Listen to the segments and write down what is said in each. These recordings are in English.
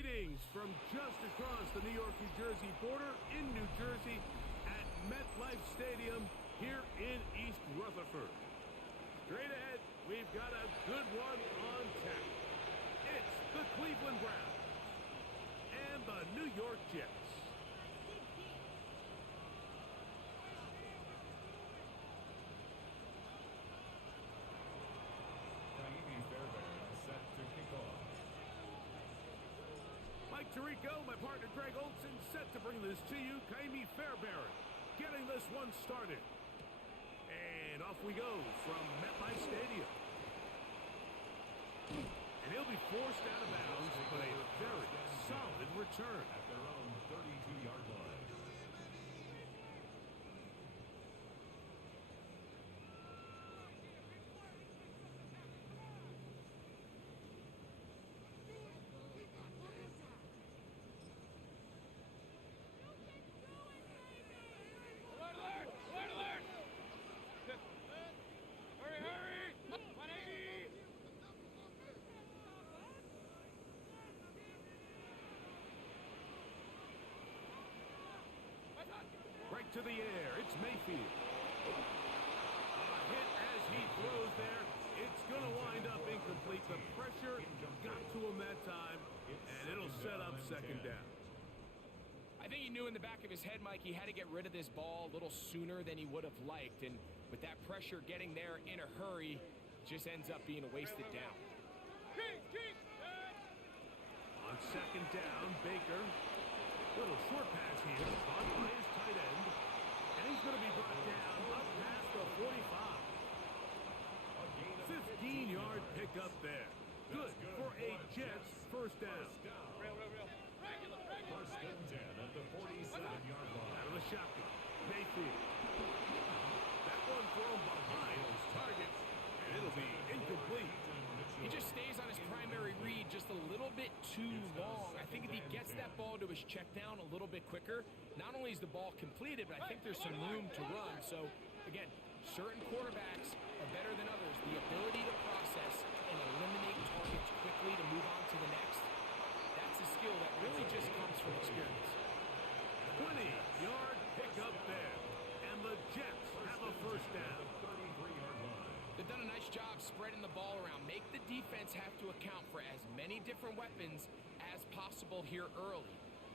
Greetings from just across the New York-New Jersey border in New Jersey at MetLife Stadium here in East Rutherford. Straight ahead, we've got a good one on tap. It's the Cleveland Browns and the New York Jets. Set to kick off. Mike Tirico, my partner Greg Olson, set to bring this to you. Kaimi Fairbairn getting this one started. And off we go from MetLife Stadium. And he'll be forced out of bounds, but a very solid return. At their own 32-yard line. Right to the air, it's Mayfield. A hit as he throws there. It's going to wind up incomplete. The pressure got to him that time, and it'll set up second down. I think he knew in the back of his head, Mike, he had to get rid of this ball a little sooner than he would have liked. And with that pressure getting there in a hurry, just ends up being a wasted down. On second down, Baker. Little short pass here, caught by his tight end. And he's going to be brought down up past the 45. 15-yard pickup there. Good for a Jets first down. First and 10 at the 47-yard line. Out of the shotgun, Mayfield. That one thrown behind his target, and it'll be incomplete. He just stays on his primary read just a little bit too long. I think if he gets that ball to his check down a little bit quicker, not only is the ball completed, but I think there's some room to run. So, again, certain quarterbacks are better than others. The ability to process and eliminate targets quickly to move on to the next, that's a skill that really just comes from experience. 20-yard pickup there, and the Jets have a first down. 33-yard line. They've done a nice job spreading the ball around. Make the defense have to account for as many different weapons as possible here early.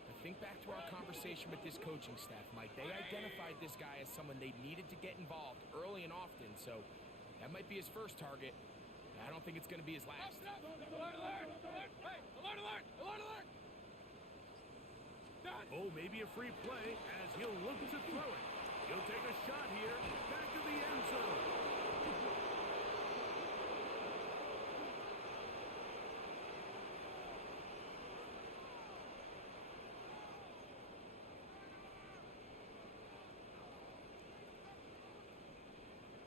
But think back to our conversation with this coaching staff, Mike. They identified this guy as someone they needed to get involved early and often, so that might be his first target. I don't think it's going to be his last. Alert, alert! Hey, alert, alert! Alert, alert! Oh, maybe a free play as he'll look to throw it. He'll take a shot here, back to the end zone.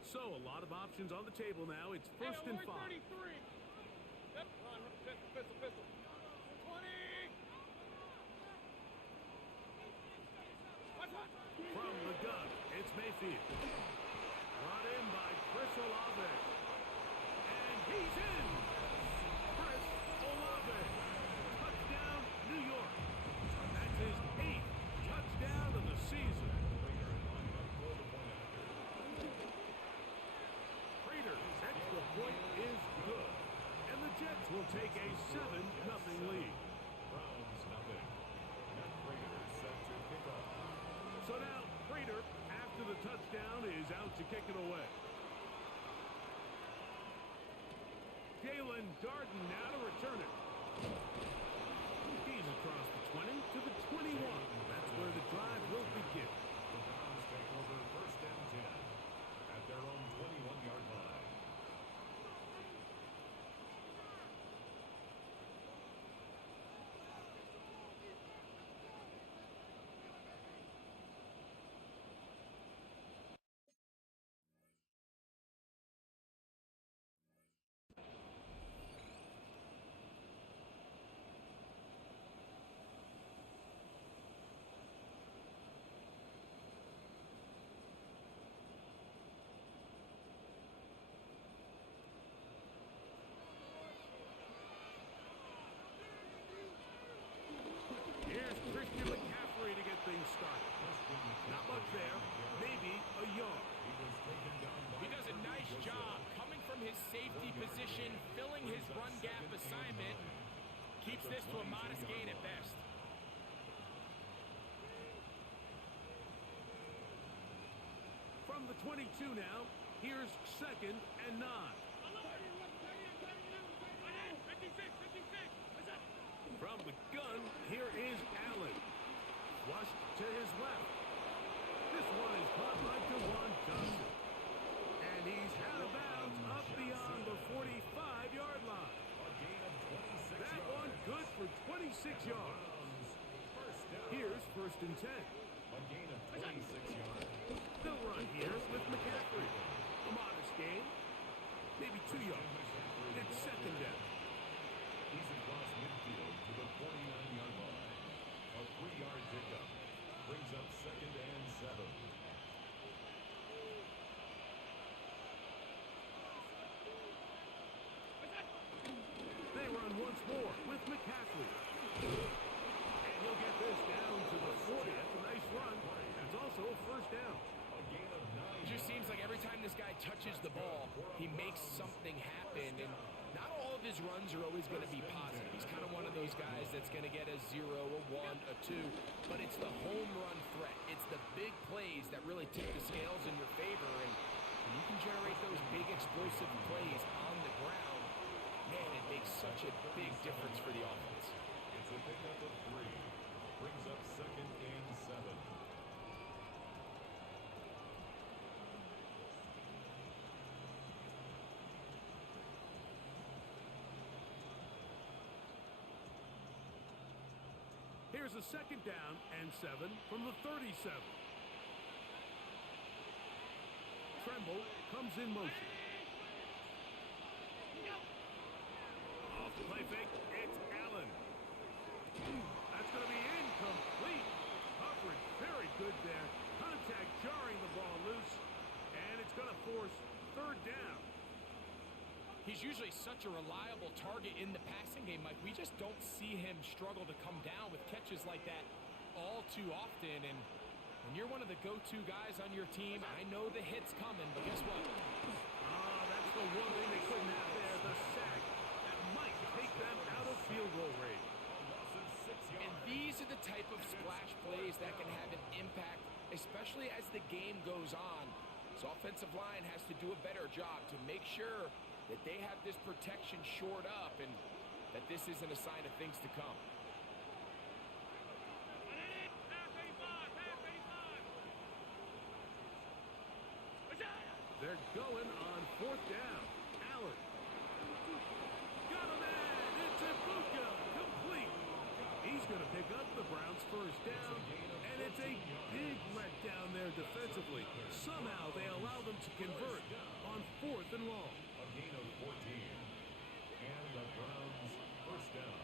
So, a lot of options on the table now. It's first and 5. 33. Yep, run, pistol. 20. From the gun, it's Mayfield. Brought in by Chris Olave. And he's in! Chris Olave. Touchdown, New York. That's his 8th touchdown of the season. Raiders' extra point is good. And the Jets will take a 7-0 lead. Browns nothing. And Raiders set to kick off. So now, Prater, after the touchdown, is out to kick it away. Jalen Darden now to return it. He's across the 20 to the 21. That's where the drive will begin. The Browns take over first and 10 at their own 21-yard line. position, filling his run gap assignment. Keeps this to a modest gain at best. From the 22 now, here's 2nd and 9. From the gun, here is Allen. Flush to his left. This one is caught by Jawan Johnson. And he's out of bounds up beyond the 45-yard line. That one good for 26 yards. Here's 1st and 10. A gain of 26 yards. They'll run here with McCaffrey. A modest gain. Maybe 2 yards. It's 2nd down. He's across midfield to the 49-yard line. A 3-yard pickup brings up 2nd and 7. They run once more with McCaffrey. And he'll get this down to the 40. That's a nice run. That's also a 1st down. A gain of 9. It just seems like every time this guy touches the ball, he makes something happen. And not all of his runs are always going to be positive. He's kind of one of those guys that's going to get a 0, a 1, a 2. But it's the home run threat. It's the big plays that really tip the scales in your favor. And when you can generate those big explosive plays on the ground, man, it makes such a big difference for the offense. It's a pickup of 3. Brings up 2nd and 7. Here's a 2nd down and 7 from the 37. Tremble comes in motion. Off the play fake, it's Allen. That's going to be incomplete. Coverage very good there. Contact jarring the ball loose. And it's going to force 3rd down. He's usually such a reliable target in the passing game, Mike. We just don't see him struggle to come down with catches like that all too often. And when you're one of the go-to guys on your team, I know the hit's coming, but guess what? That's the one thing they couldn't have there, the sack that might take them out of field goal range. And these are the type of splash plays that can have an impact, especially as the game goes on. So offensive line has to do a better job to make sure that they have this protection shored up and that this isn't a sign of things to come. They're going on 4th down. Allen. Got a man. It's Ibuka. Complete. He's going to pick up the Browns' 1st down. And it's a big letdown there defensively. Somehow they allow them to convert on 4th and long. A gain of 14. And the Browns' 1st down.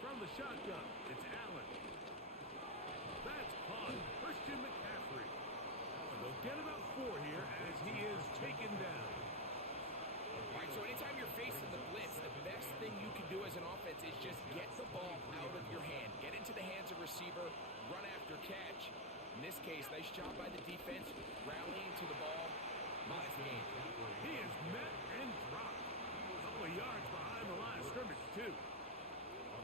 From the shotgun, it's Allen. That's caught. Christian McCaffrey. They'll get about 4 here as he is taken down. All right, so anytime you're facing the blitz, the best thing you can do as an offense is just get the ball out of your hand. Get into the hands of receiver, run after catch. In this case, nice job by the defense, rallying to the ball. Modest gain. He is met and dropped. A couple of yards behind the line of scrimmage, too.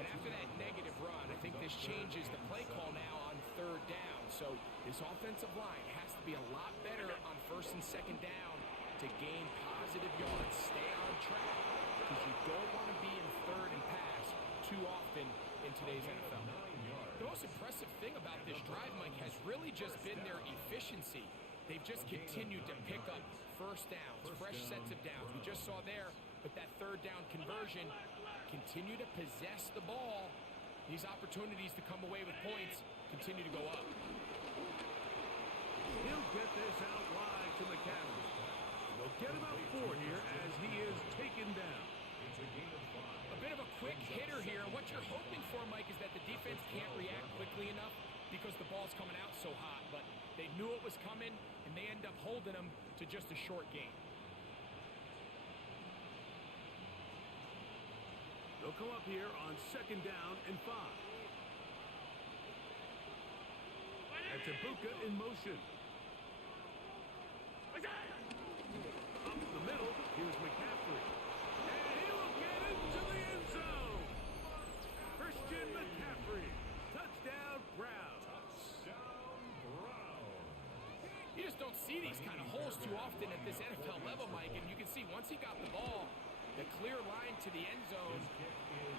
And after that negative run, I think this changes the play call now on 3rd down. So this offensive line has to be a lot better on 1st and 2nd down to gain positive yards. Stay on track because you don't want to be in 3rd and pass too often in today's NFL. The most impressive thing about this drive, Mike, has really just been their efficiency. They've just continued to pick up 1st downs, fresh sets of downs. We just saw there with that 3rd down conversion, continue to possess the ball. These opportunities to come away with points continue to go up. He'll get this out wide to McCaffrey. They'll get about 4 here as he is taken down. It's a gain of 5. A bit of a quick hitter here. What you're hoping for, Mike, is that the defense can't react quickly enough because the ball's coming out so hot. But they knew it was coming, and they end up holding them to just a short gain. They'll come up here on 2nd down and 5. That's Ibuka in motion. Up the middle, these kind of holes too often at this NFL level, Mike, and you can see once he got the ball, the clear line to the end zone,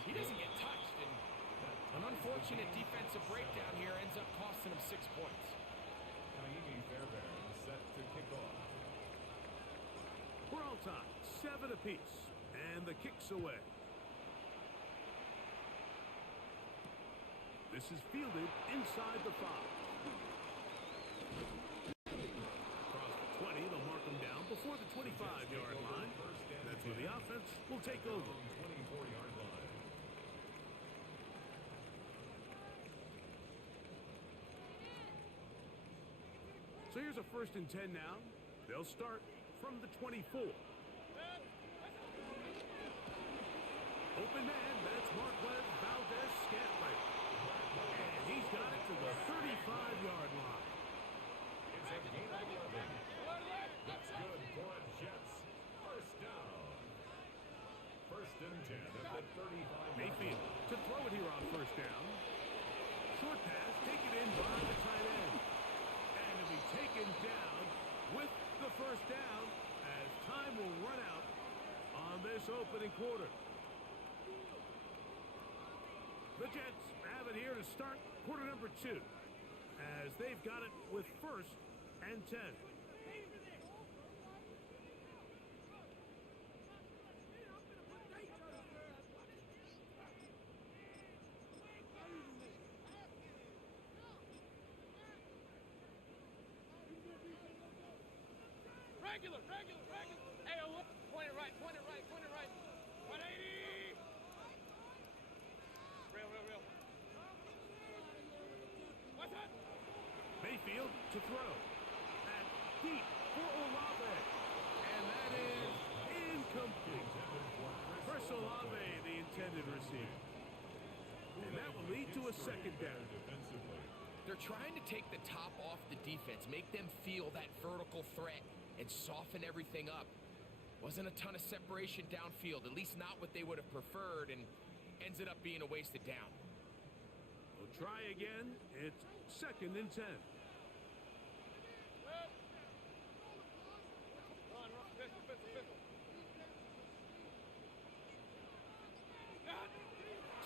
he doesn't get touched, and an unfortunate defensive breakdown here ends up costing him 6 points. Kaimi Fairbairn set to kick off. We're all tied, 7 apiece, and the kick's away. This is fielded inside the 5. Across the 20, they'll mark him down before the 25-yard line. That's where the offense will take over. 24-yard line. So here's a 1st and 10 now. They'll start from the 24. Open man, that's Marquez Valdez-Scantling. And he's got it to the 35-yard line. It's a gain of 11. That's good for the Jets. First down. 1st and 10 at the 35. Mayfield to throw it here on 1st down. Short pass taken in by the tight end. And it'll be taken down with the 1st down as time will run out on this opening quarter. The Jets have it here to start quarter number 2 as they've got it with 1st and 10. Regular. Hey, oh, point it right. 180. Real. What's that? Mayfield to throw. And deep for Olave. And that is incomplete. Chris Olave, the intended receiver. And that will lead to a 2nd down. They're trying to take the top off the defense, make them feel that vertical threat, and soften everything up. Wasn't a ton of separation downfield, at least not what they would have preferred, and ends it up being a wasted down. We'll try again. It's 2nd and 10. Run. Pistol.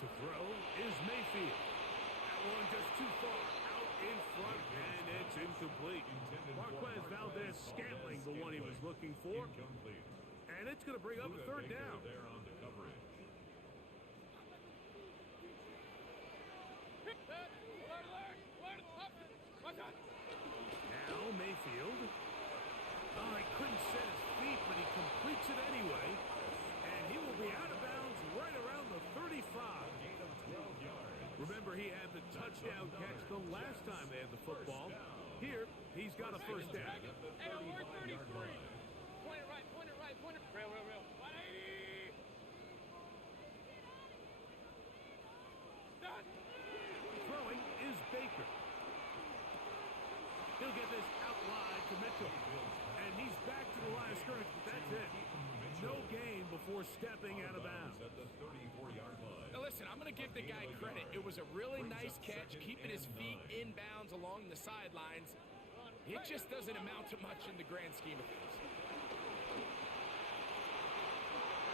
To throw is Mayfield. That one just too far out in front, and it's incomplete. Marquez Valdez-Scantling, the one he was looking for. Incomplete. And it's going to bring up a 3rd down. There on the coverage. What's that? Now Mayfield. Oh, he couldn't set his feet, but he completes it anyway. And he will be out of bounds right around the 35. Gain of 12 yards. Remember, he had the touchdown catch the last time they had the football. Here, he's got a 1st down. Hey, we're 33. Point it right. Real. 180. Done. Throwing is Baker. He'll get this out wide to Mitchell. And he's back to the line of scrimmage, but that's it. No gain before stepping out of bounds. At the 34-yard line. Now listen, I'm going to give the guy credit. It was a really nice catch, keeping his feet in bounds along the sidelines. It just doesn't amount to much in the grand scheme of things.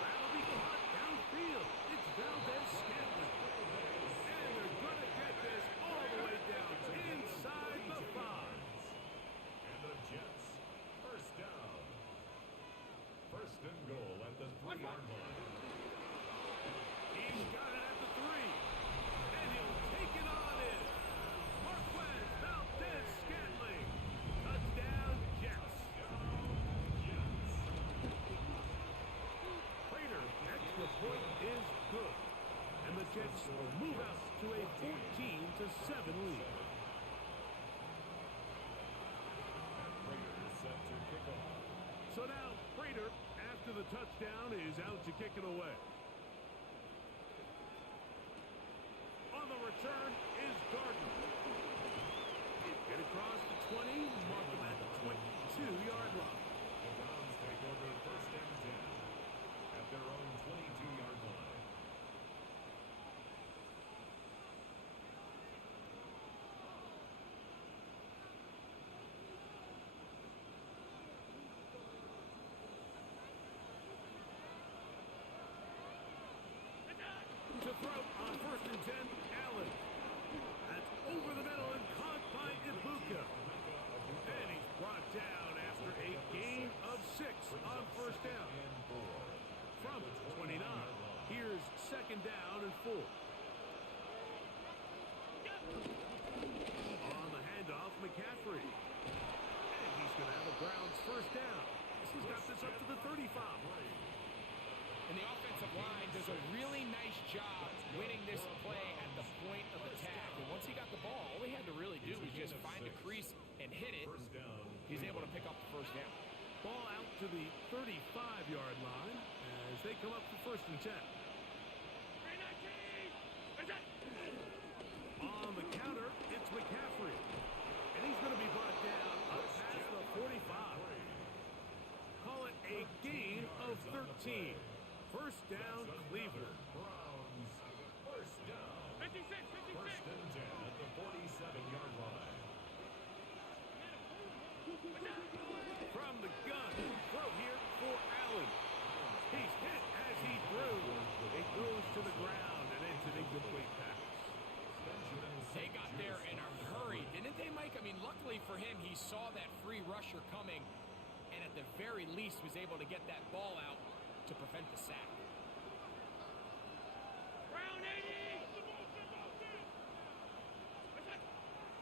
That'll be caught downfield. It's Valdez-Scantling. And they're going to get this all the way down inside the 5. And the Jets, 1st down. 1st and goal at the 3-yard line. He's got it at the 3. And he'll take it on in. Marquez Valdez-Scantling. Touchdown, Jets. Prater, extra point is good. And the Jets will move out to a 14-7 lead. Prater set to kick off. So now Prater, after the touchdown, is out to kick it away. On the return is Gardner. Get across the 20, mark him at the 22-yard line. The Browns take over 1st and 10 at their own 22-yard line. second down and 4. On the handoff, McCaffrey. And he's going to have a Browns first down. He's got this up to the 35. And the offensive line does a really nice job winning this play at the point of attack. And once he got the ball, all he had to really do was just find a crease and hit it. He's able to pick up the first down. Ball out to the 35-yard line as they come up for first and 10. On the counter, it's McCaffrey. And he's going to be brought down up past the 45. Call it a gain of 13. First down, Cleveland. Browns, first down. 56, 56. First and 10 at the 47-yard line. From the gun, throw here for Allen. He's hit as he threw. It goes to the ground, and it's an incomplete pass. They got there in a hurry, didn't they, Mike? I mean, luckily for him, he saw that free rusher coming, and at the very least was able to get that ball out to prevent the sack. Brown 80.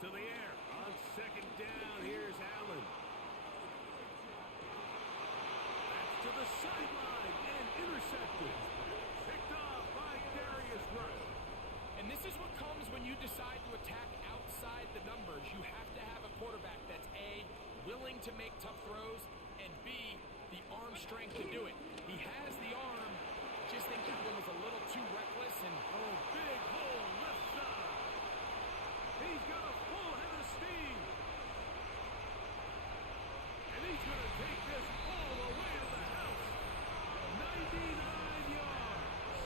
To the air on second down. Here's Allen. That's to the sideline and intercepted. Picked off by Darius Rush. And this is what comes when you decide to attack outside the numbers. You have to have a quarterback that's A, willing to make tough throws, and B, the arm strength to do it. He has the arm. Just think that one was a little too reckless. And Oh, big hole left side. He's got a full head of steam. And he's going to take this all the way to the house. 99 yards.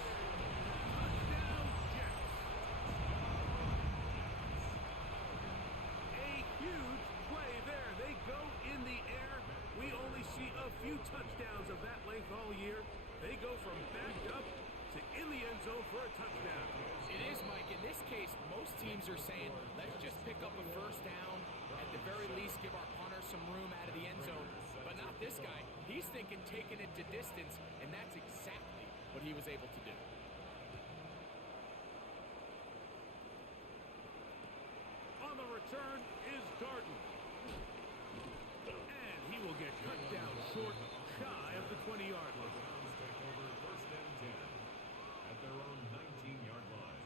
Touchdown, Jets. A huge play there. They go in the air. We only see a few touchdowns of that length all year. They go from backed up to in the end zone for a touchdown. it is, Mike. In this case, most teams are saying, let's just pick up a first down. At the very least, give our punter some room out of the end zone. But not this guy. He's thinking taking it to distance, and that's exactly what he was able to do. On the return is Garden. And he will get cut down short, shy of the 20-yard line. Browns take over first and 10 at their own 19-yard line.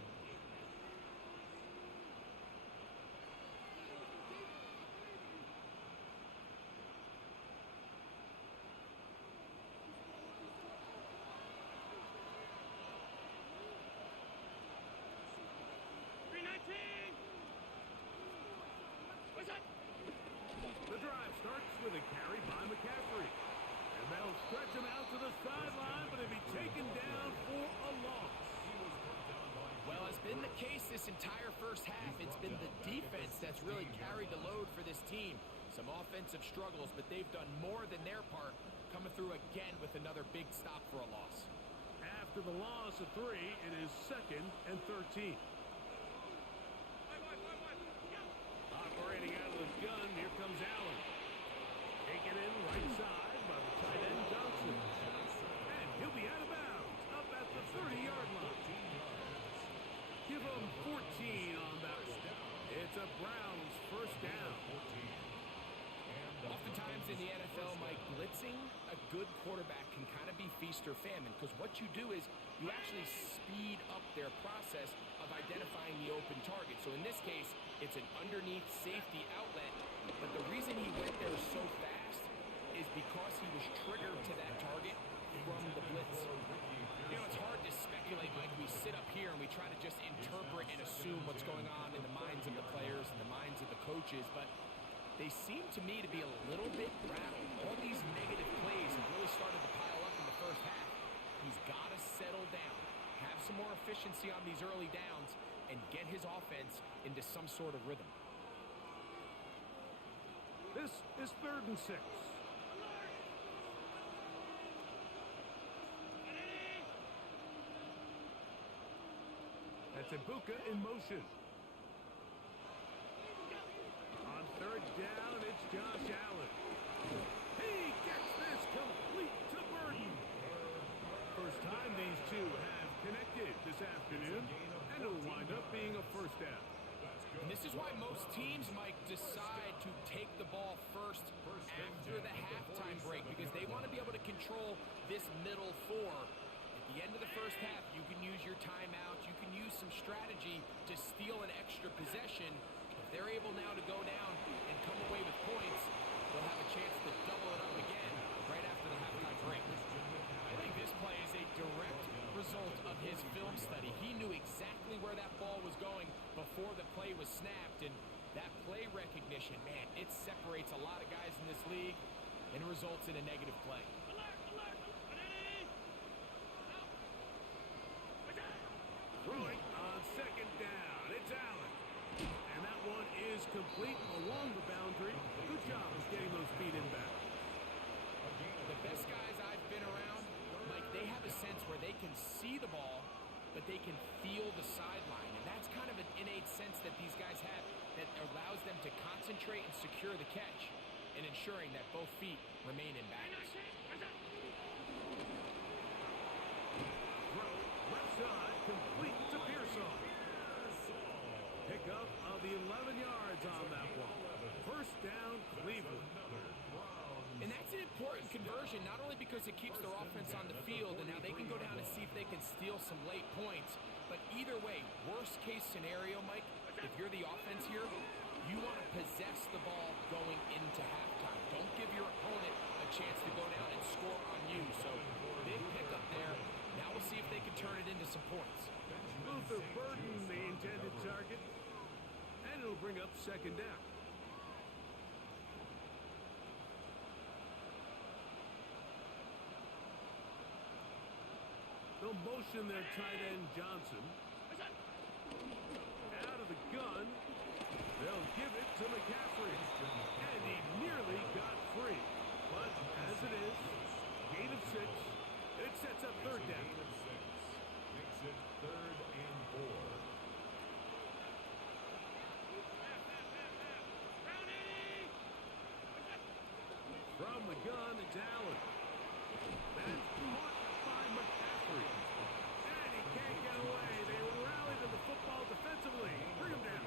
The drive starts with a carry by McCaffrey. And they'll stretch him out to the sideline, but he'll be taken down for a loss. Well, it's been the case this entire first half. It's been the defense that's really carried the load for this team. Some offensive struggles, but they've done more than their part, coming through again with another big stop for a loss. After the loss of 3, it is second and 13. Operating out of the gun, here comes Allen. Taken in right side by the tight end Johnson. And he'll be out of bounds up at the 30-yard line. Give him 14 on that one. It's a Browns first down. Oftentimes in the NFL, Mike, blitzing a good quarterback can kind of be feast or famine, because what you do is you actually speed up their process of identifying the open target. So in this case, it's an underneath safety outlet, but the reason he went there so fast is because he was triggered to that target from the blitz. You know, it's hard to speculate, Mike. We sit up here and we try to just interpret and assume what's going on in the minds of the players and the minds of the coaches, but they seem to me to be a little bit rattled. All these negative plays have really started to pile up in the first half. He's got to settle down, have some more efficiency on these early downs, and get his offense into some sort of rhythm. This is third and 6. That's Ibuka in motion. On third down, it's Josh Allen. He gets this complete to Burton. First time these two have connected this want to be able to control this middle four. At the end of the first half, you can use your timeout. You can use some strategy to steal an extra possession. If they're able now to go down and come away with points, they'll have a chance to double it up again right after the halftime break. I think this play is a direct result of his film study. He knew exactly where that ball was going before the play was snapped, and that play recognition, man, it separates a lot of guys in this league and results in a negative play. Throwing on second down. It's Allen. And that one is complete along the boundary. Good job of getting those feet in bounds. The best guys I've been around, Mike, they have a sense where they can see the ball, but they can feel the sideline. And that's kind of an innate sense that these guys have that allows them to concentrate and secure the catch and ensuring that both feet remain in bounds. Throw left side, complete to Pearsall. Pickup of the 11 yards on that one. First down, Cleveland. And that's an important conversion, not only because it keeps their offense on the field, and now they can go down and see if they can steal some late points. But either way, worst case scenario, Mike, if you're the offense here, you want to possess the ball going into halftime. Don't give your opponent a chance to go down and score on you. So big pickup there. Now we'll see if they can turn it into some points. Luther Burden, the intended target. And it'll bring up second down. They'll motion their tight end Johnson. Out of the gun. They'll give it to McCaffrey. And he nearly got free. But as it is, gain of 6. It sets up third down. Makes it 3rd and 4. From the gun, it's Allen. That's caught by McCaffrey. And he can't get away. They rally to the football defensively. Bring him down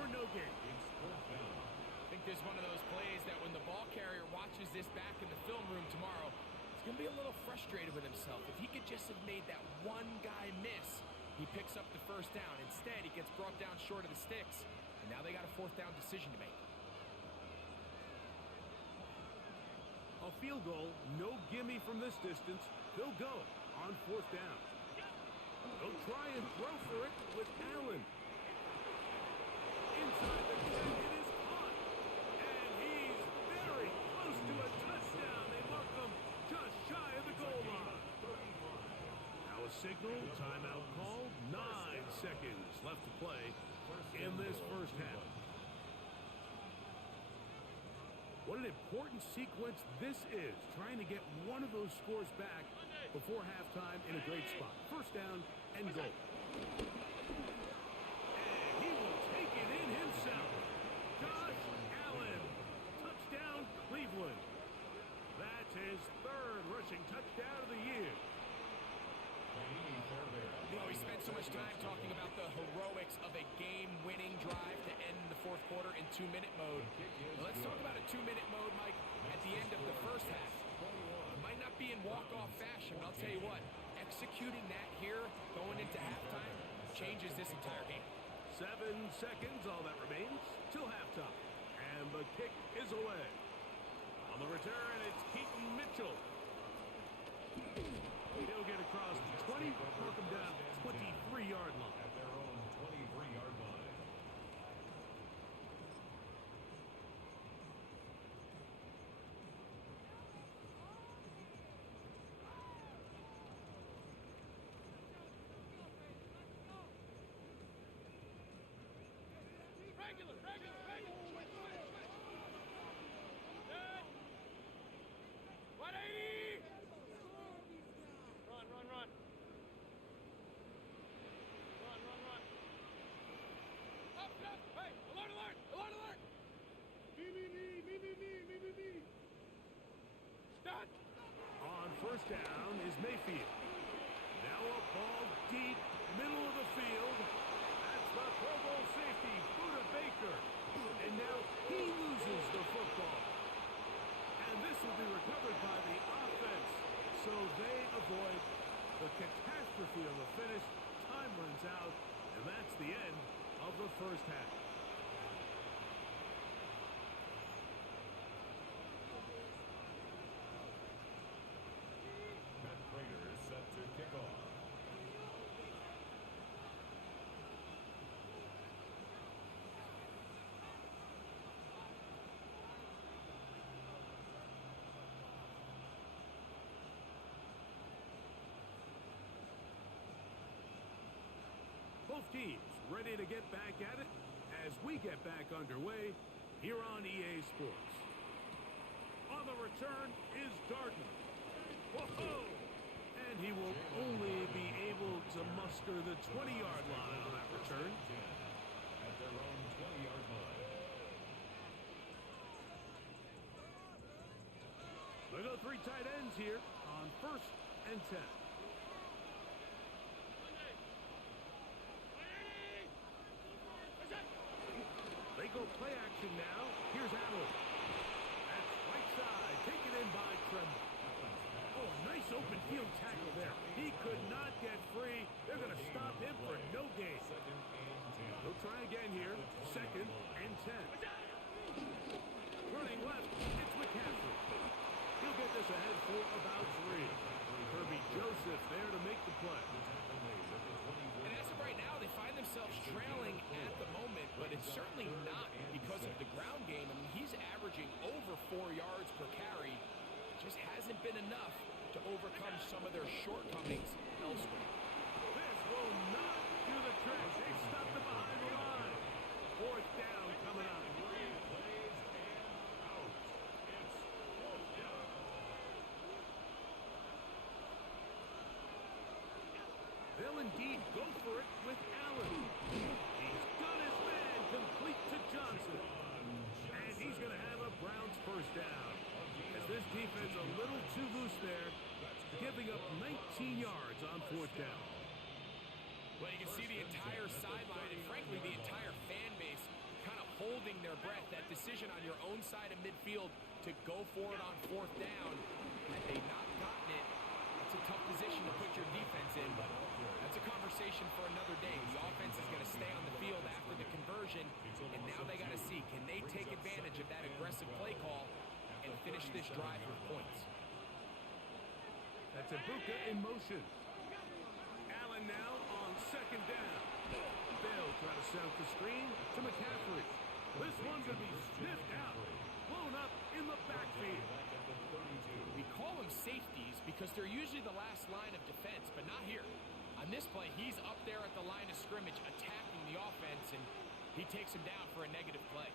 for no gain. I think there's one of those plays that when the ball carrier watches this back in the film room tomorrow, he's going to be a little frustrated with himself. If he could just have made that one guy miss, he picks up the first down. Instead, he gets brought down short of the sticks, and now they got a 4th down decision to make. A field goal, no gimme from this distance. They'll go on 4th down. They'll try and throw for it with Allen. Inside the 10, it is caught. And he's very close to a touchdown. They mark him just shy of the goal line. Now a signal, timeout called. 9 seconds left to play in this first half. What an important sequence this is, trying to get one of those scores back before halftime in a great spot. First down and goal. And he will take it in himself. Josh Allen. Touchdown, Cleveland. That's his 3rd rushing touchdown of the year. We spent so much time talking about the heroics of a game-winning drive to end the 4th quarter in 2-minute mode. Well, let's talk about a 2-minute mode, Mike, at the end of the first half. It might not be in walk-off fashion, but I'll tell you what, executing that here going into halftime changes this entire game. 7 seconds, all that remains, till halftime. And the kick is away. On the return, it's Keaton Mitchell. He'll get across the 20, mark him down 23-yard line. At their own 23-yard line. Regular. Good. 180. Run. Run. Up. Hey, alert. Me. Start. On first down is Mayfield. Now a ball deep, middle of the field. That's the Pro Bowl safety, Buda Baker. And now he loses the football. And this will be recovered by the offense. they avoid the catastrophe of the finish. Time runs out, and that's the end of the first half. Matt Prater is set to kick off. Both teams ready to get back at it as we get back underway here on EA Sports. On the return is Darden. Whoa! And he will only be able to muster the 20-yard line on that return. At their own 20-yard line. They go three tight ends here on 1st and 10. They go play action now. Here's Allen. That's right side. Taken in by Tremble. Oh, nice open field tackle there. He could not get free. They're going to stop him for no gain. They'll try again here. 2nd and 10. Running left, it's McCaffrey. He'll get this ahead for about 3. Kirby Joseph there to make the play. And as of right now, they find themselves trailing at the moment, but it's certainly not because of the ground game. I mean, he's averaging over 4 yards per carry. Just hasn't been enough to overcome some of their shortcomings elsewhere. This will not do the trick. They stopped it behind the line. 4th down coming up. They'll indeed go for it with Allen. He's got his man complete to Johnson. And he's going to have a Browns first down. As this defense a little too loose there, giving up 19 yards on 4th down. Well, you can see the entire sideline and, frankly, the entire fan base kind of holding their breath. That decision on your own side of midfield to go for it on 4th down, had they not gotten it, it's a tough position to put your defense in, but that's a conversation for another day. The offense is going to stay on the field after the conversion, and now they got to see, can they take advantage of that aggressive play call and finish this drive with points? That's Ibuka in motion. Allen now on 2nd down. They'll try to set the screen to McCaffrey. This one's going to be sniffed out. Blown up in the backfield. We call them safeties because they're usually the last line of defense, but not here. On this play, he's up there at the line of scrimmage attacking the offense, and he takes him down for a negative play.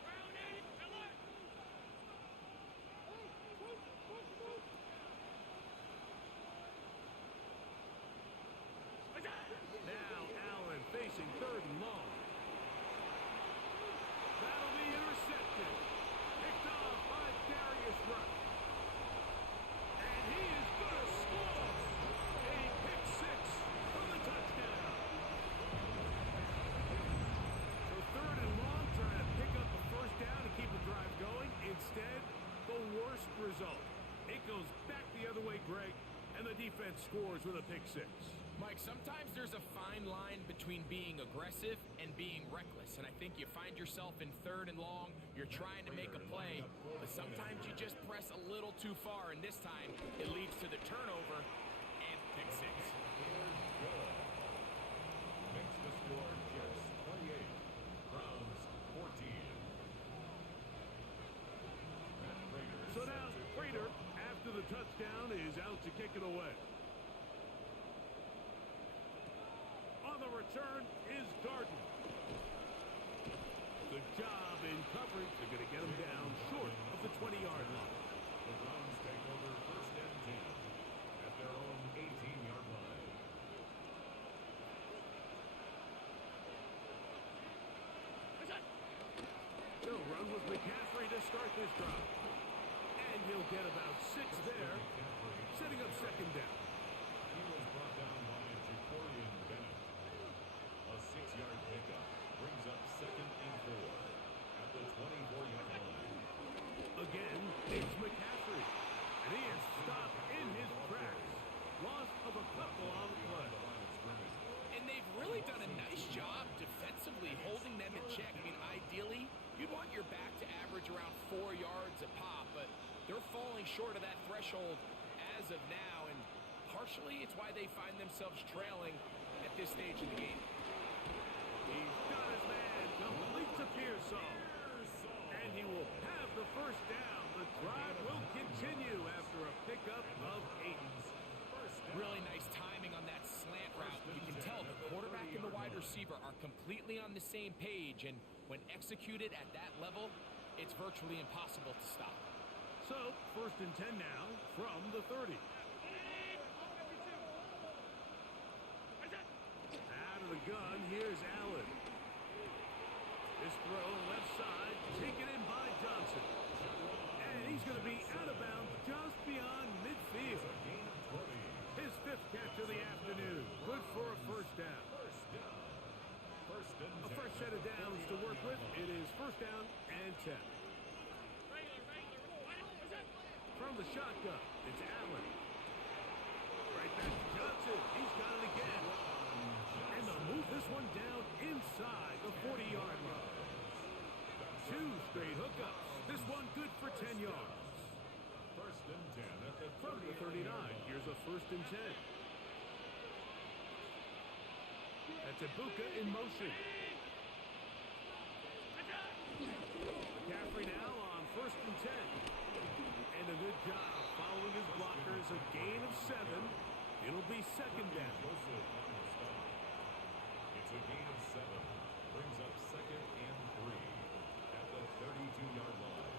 Now Allen facing 3rd and long. That'll be intercepted. Picked off by Darius Rush. And he is going to score. A pick 6 for the touchdown. So 3rd and long, trying to pick up the first down to keep the drive going. Instead, the worst result. It goes back the other way, Greg, and the defense scores with a pick 6. Mike, sometimes there's a fine line between being aggressive and being reckless, and I think you find yourself in 3rd and long, you're trying to make a play, but sometimes you just press a little too far, and this time it leads to the turnover and pick 6. Makes the score Jets 28, Browns 14. Matt Prater is So set now to kick Prater, off. after the touchdown, is out to kick it away. On the return is Darden. Good job in coverage. They're going to get him down short of the 20-yard line. The Browns take over 1st and 10 at their own 18-yard line. They'll run with McCaffrey to start this drive. And he'll get about 6 there, setting up 2nd down. He was brought down by Jacorian Bennett. A 6-yard pickup brings up 2nd and 4 at the 24-yard line. Again, it's McCaffrey. And he is stopped in his tracks. falling short of that threshold as of now, and partially it's why they find themselves trailing at this stage of the game. He's got his man, complete to Pearsall. And he will have the first down. The drive will continue after a pickup of 8. Really nice timing on that slant route. You can tell the quarterback and the wide receiver are completely on the same page, and when executed at that level, it's virtually impossible to stop. So, first and 10 now from the 30. Out of the gun, here's Allen. This throw left side, taken in by Johnson. And he's going to be out of bounds just beyond midfield. His 5th catch of the afternoon. Good for a first down. A fresh set of downs to work with. It is first down and 10. From the shotgun, it's Allen. Right back to Johnson. He's got it again. And they'll move this one down inside the 40-yard line. 2 straight hookups. This one good for 10 yards. First and 10 at the From the 39, here's a first and 10. That's Ibuka in motion. McCaffrey now on first and 10. And a good job following his blockers. A gain of 7. It'll be second down. It's a gain of 7. Brings up second and 3 at the 32-yard line.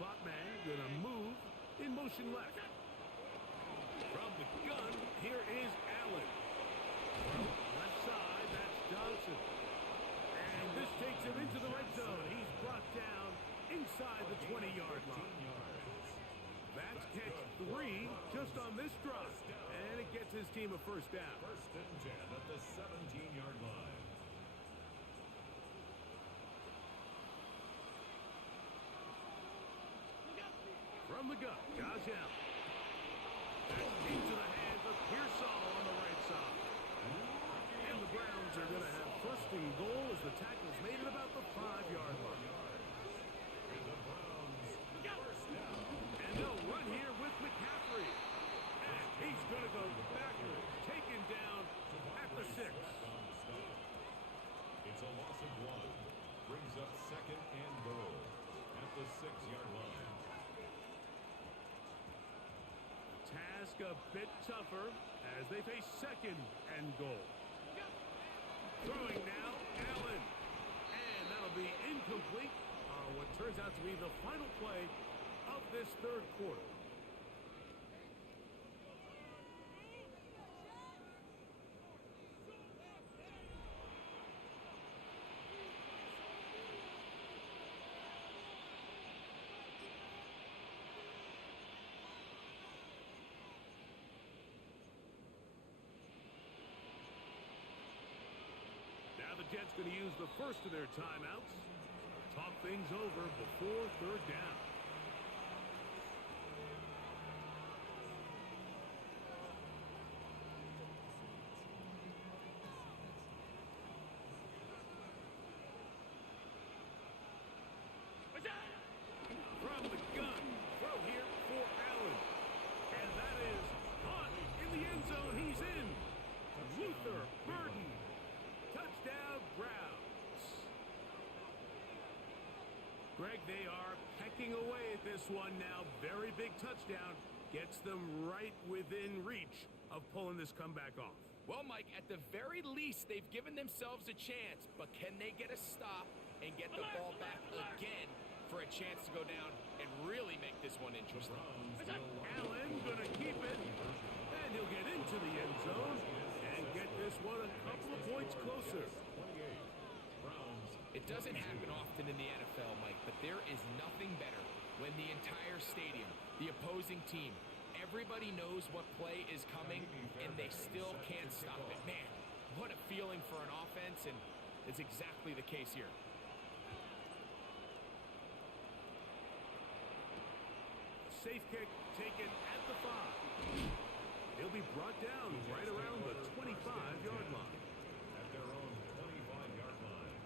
Slot man gonna move in motion left. From the gun, here is Allen. From left side, that's Johnson. And this takes him into the red zone. He's brought down inside the 20-yard line. That's catch 3 just on this drive. And it gets his team a first down. First and 10 at the 17-yard line. From the gun, Josh Allen. That's into the hands of Pearsall on the right side. And the Browns are going to have first and goal as the tackle's made at about the 5-yard line. And the Browns first down. And they'll run here with McCaffrey. And he's going to go backwards, taken down at the 6. It's a loss of 1. Brings up second and goal at the 6-yard line. Task a bit tougher as they face second and goal. Throwing now, Allen. And that'll be incomplete on what turns out to be the final play of this third quarter. Now the Jets going to use the first of their timeouts. Talk things over before third down. From the gun, throw here for Allen. And that is caught in the end zone. He's in. Luther Burden. Touchdown, Browns. Greg, they are pecking away at this one now. Very big touchdown. Gets them right within reach of pulling this comeback off. Well, Mike, at the very least, they've given themselves a chance, but can they get a stop and get the ball back again for a chance to go down and really make this one interesting? Allen gonna keep it, and he'll get into the end zone and get this one a couple of points closer. It doesn't happen often in the NFL, Mike, but there is nothing better when the entire stadium, the opposing team, everybody knows what play is coming, and they still can't stop it. Man, what a feeling for an offense, and it's exactly the case here. Safe kick taken at the 5. He'll be brought down right around the 25-yard line. At their own 25-yard line.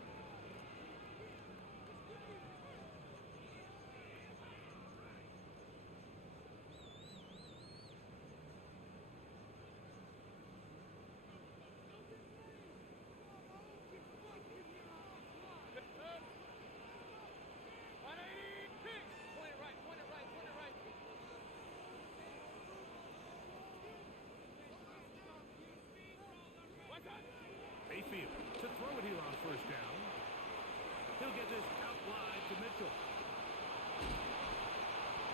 He'll get this out wide to Mitchell.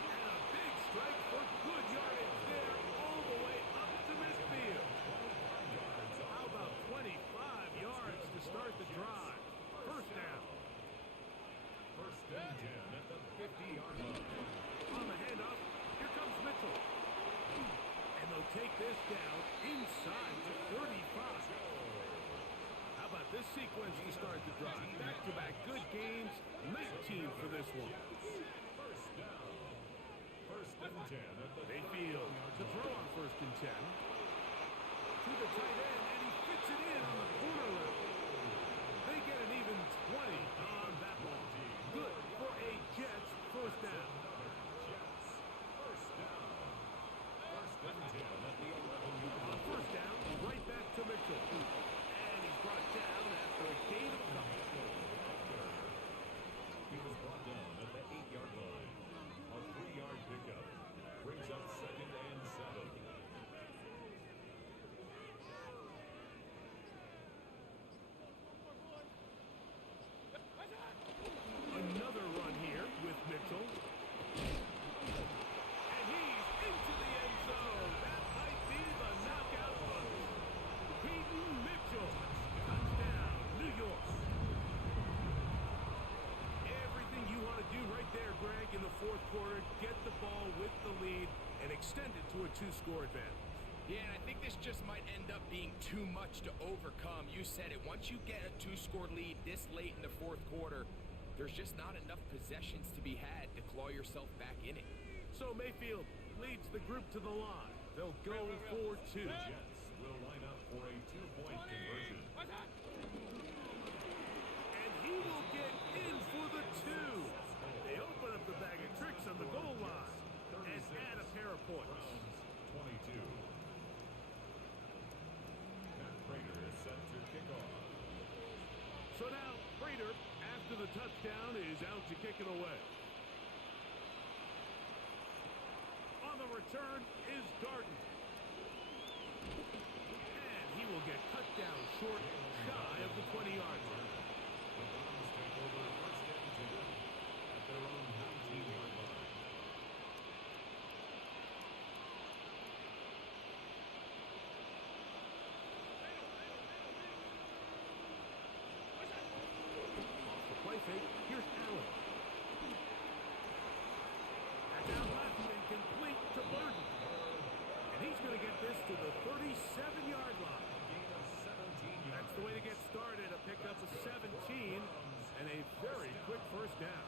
And a big strike for good yardage there all the way up to midfield. How about 25 yards to start the drive? First down. First and 10 at the 50-yard line. On the handoff, here comes Mitchell. And they'll take this down inside the 35. How about this sequence to start the drive? Back-to-back good games, 19 for this one. First down. First and 10 at the Mayfield to throw on first and 10. To the tight end, and he fits it in on the corner route. They get an even 20 on that one. Good for a Jets first down. Jets. First down. First and 10 at the 11-yard On first down, right back to Mitchell. And he's brought down after a gain of a couple. He was brought down at the 8-yard line. A 3-yard pickup brings up second and 7. Another run here with Mitchell. And he's into the end zone. That might be the knockout punch. Peyton Mitchell. Touchdown, New York. Everything you want to do right there, Greg, in the fourth quarter. Get the ball with the lead and extend it to a 2-score advantage. Yeah, and I think this just might end up being too much to overcome. You said it. Once you get a 2-score lead this late in the fourth quarter, there's just not enough possessions to be had to claw yourself back in it. So Mayfield leads the group to the line. They'll go for 2. Jets will line up for a 2-point conversion. And he will get in for the 2. They open up the bag of tricks on the goal line and add a pair of points. 22. Matt Prater is set to kick off. So now Prater, after the touchdown, is out to kick it away. On the return is Garden. And he will get cut down short, shy of the 20-yard line. The Browns take over first and 10 at their own 19-yard line. Off the play fake, here's Allen. That's out left and complete to Burton. And he's going to get this to the 37-yard line. Gain of 17 yards. That's the way to get started. A pickup of 17 and a very quick first down.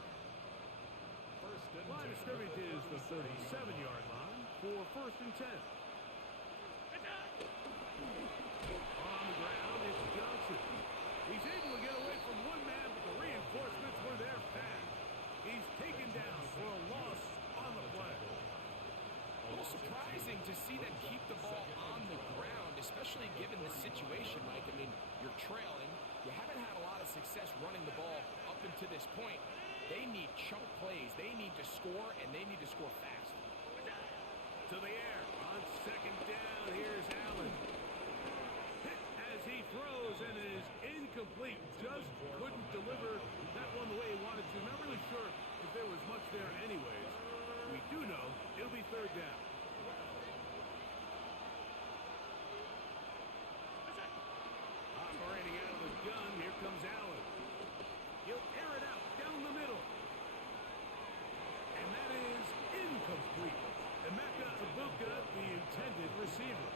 First and Line of 10 scrimmage is the 37-yard line for first and 10. On the ground, it's Johnson. He's able to get away from one man, but the reinforcements were there fast. He's taken down for a loss on the play. A little surprising to see them keep the ball on the ground, especially given the situation, Mike. I mean, you're trailing. You haven't had a lot of success running the ball up until this point. They need chunk plays. They need to score, and they need to score fast. To the air on second down. Here's Allen. Hit as he throws, and it is incomplete. Just couldn't deliver that one the way he wanted to. Not really sure if there was much there anyways. We do know it'll be third down. Operating out of the gun, here comes Allen. He'll air it out down the middle. And that is incomplete. Emeka Ibuka, the intended receiver.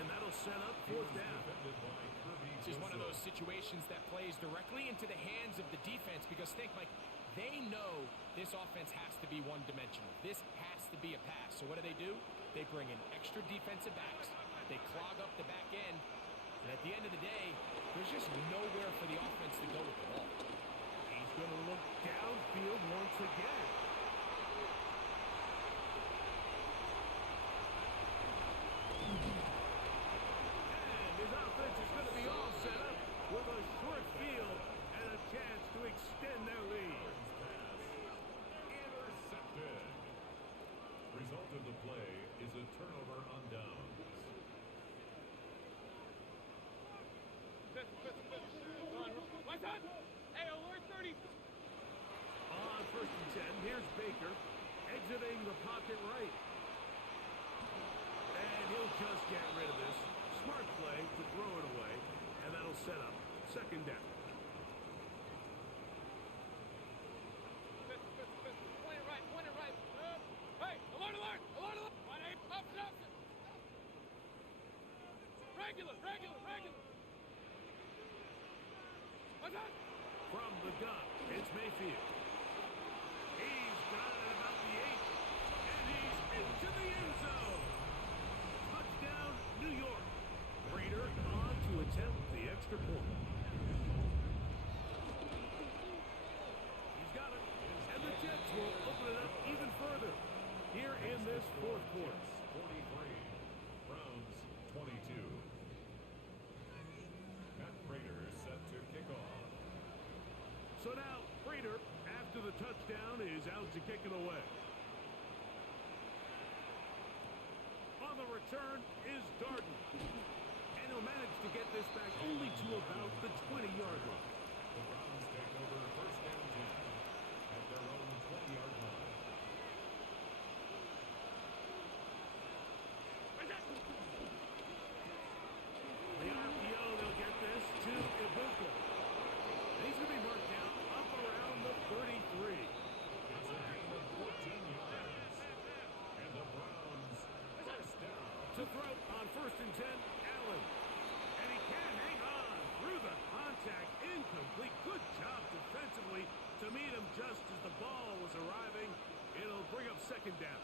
And that'll set up fourth down. This is one of those situations that plays directly into the hands of the defense because think, Mike, they know this offense has to be one-dimensional. This has to be a pass. So what do? They bring in extra defensive backs. They clog up the back end. And at the end of the day, there's just nowhere for the offense to go with the ball. He's going to look downfield once again. And his offense is going to be all set up with a short field and a chance to extend their lead. Intercepted. Result of the play is a turnover on downs. One time. Hey, Here's Baker exiting the pocket right. And he'll just get rid of this. Smart play to throw it away, and that'll set up second down. Point it right, point it right. Hey, alert, alert, alert, alert. Up, up. Regular. What's that? From the gun, it's Mayfield. He's got it about the 8, and he's into the end zone. Touchdown, New York. Prater on to attempt the extra point. He's got it, and the Jets will open it up even further here in this fourth quarter. 43, Browns 22. Matt Prater set to kick off. So now, Prater, after the touchdown, is out to kick it away. On the return is Darden. And he'll manage to get this back only to about the 20-yard line. The Browns take over first down 10 at their own 20-yard line. The RPO, they'll get this to Ibuka. And he's going to be marked down up around the 33. It's a gain of 14 yards. And the Browns first down. To throw on first and 10, Allen. And he can't hang on through the contact. Incomplete. Good job defensively to meet him just as the ball was arriving. It'll bring up second down.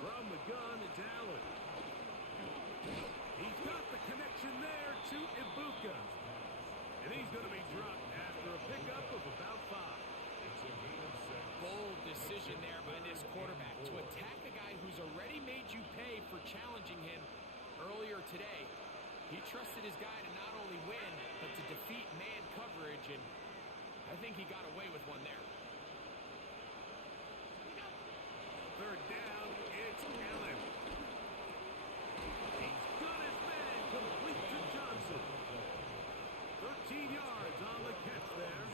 From the gun, it's Allen. He's got the connection there to Ibuka. And he's going to be dropped after a pickup of about 5. It's a gain of 6. Bold decision there by this quarterback to attack a guy who's already made you pay for challenging him earlier today. He trusted his guy to not only win, but to defeat man coverage, and I think he got away with one there. Third down, it's Allen. He's got his man complete to Johnson. 13 yards on the catch there.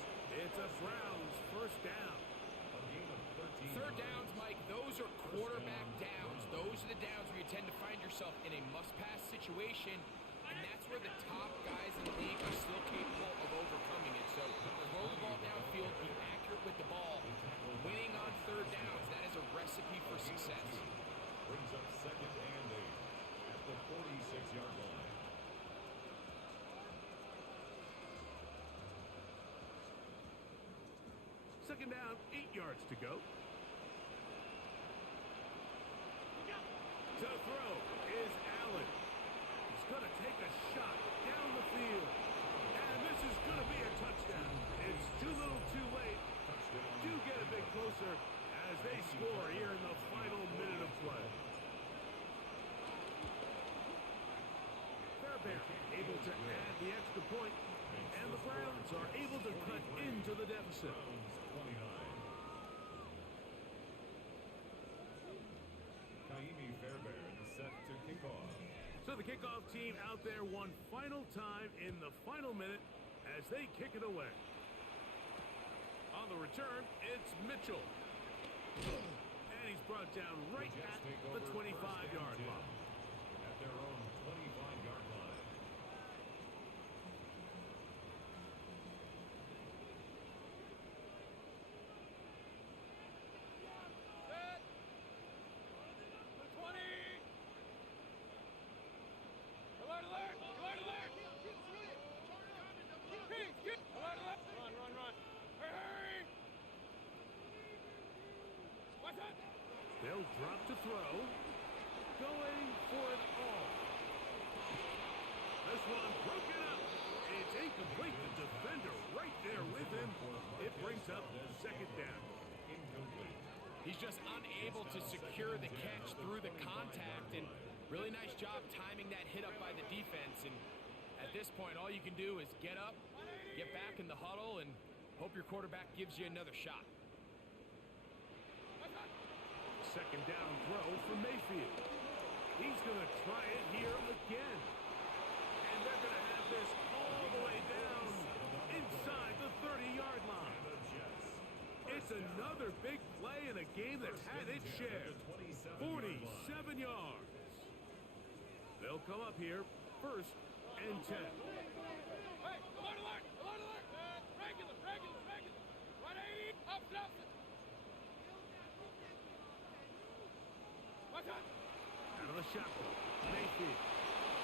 It's a Browns first down. A gain of 13 Third yards. downs, Mike, those are quarterback downs. Those are the downs where you tend to find yourself in a must-pass situation, and that's where the top guys in the league are still capable of overcoming it. So throw the ball downfield, be accurate with the ball. Winning on third downs, that is a recipe for success. Brings up second and 8 at the 46-yard line. Second down, 8 yards to go. To throw is Allen. He's going to take a shot down the field. And this is going to be a touchdown. It's too little too late. Do get a bit closer as they score here in the final minute of play. Fairbairn able to add the extra point, and the Browns are able to cut into the deficit. Browns 29. Kaimi Fairbairn set to kick off. So the kickoff team out there one final time in the final minute as they kick it away. On the return, it's Mitchell. And he's brought down right at the 25-yard line. At their own 25-yard line. Set. 20. Alert, alert, alert, alert. Alert, alert. Run. Hurry. What's that? They'll drop to throw. Going for it all. This one broken up. It's incomplete. The defender right there with him. It brings up second down. Incomplete. He's just unable to secure the catch through the contact, and really nice job timing that hit up by the defense. And at this point, all you can do is get up, get back in the huddle, and hope your quarterback gives you another shot. Second down throw for Mayfield. He's going to try it here again. And they're going to have this all the way down inside the 30-yard line. It's another big play in a game that had its share. 47 yards. They'll come up here, 1st and 10. Hey, alert, alert, alert, alert. Regular. 180, up, up. Watch out. Out of the shotgun, Mayfield.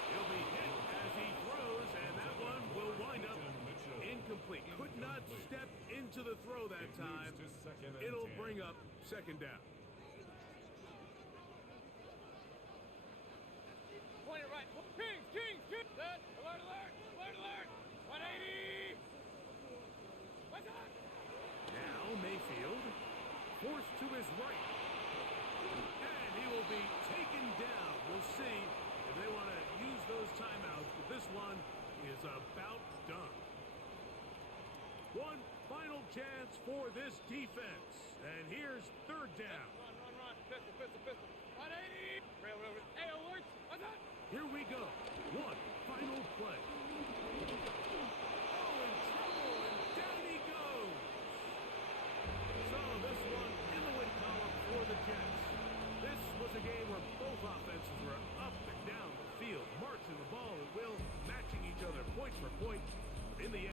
He'll be hit as he throws, and that one will wind up incomplete. Could not step into the throw that time. It'll bring up 2nd down. Point it right. King. Set. Alert, alert. 180. Watch out. Now Mayfield forced to his right. And he will be taken down. We'll see if they want to use those timeouts, but this one is about done. One final chance for this defense. And here's 3rd down. Run. Pistol. 180. Rail. Hey, alert. Watch out. Here we go. One final play. Oh, in trouble, and down he goes. So this one in the win column for the Jets. This was a game where both offenses were up and down the field, marching the ball at will, matching each other point for point. In the end,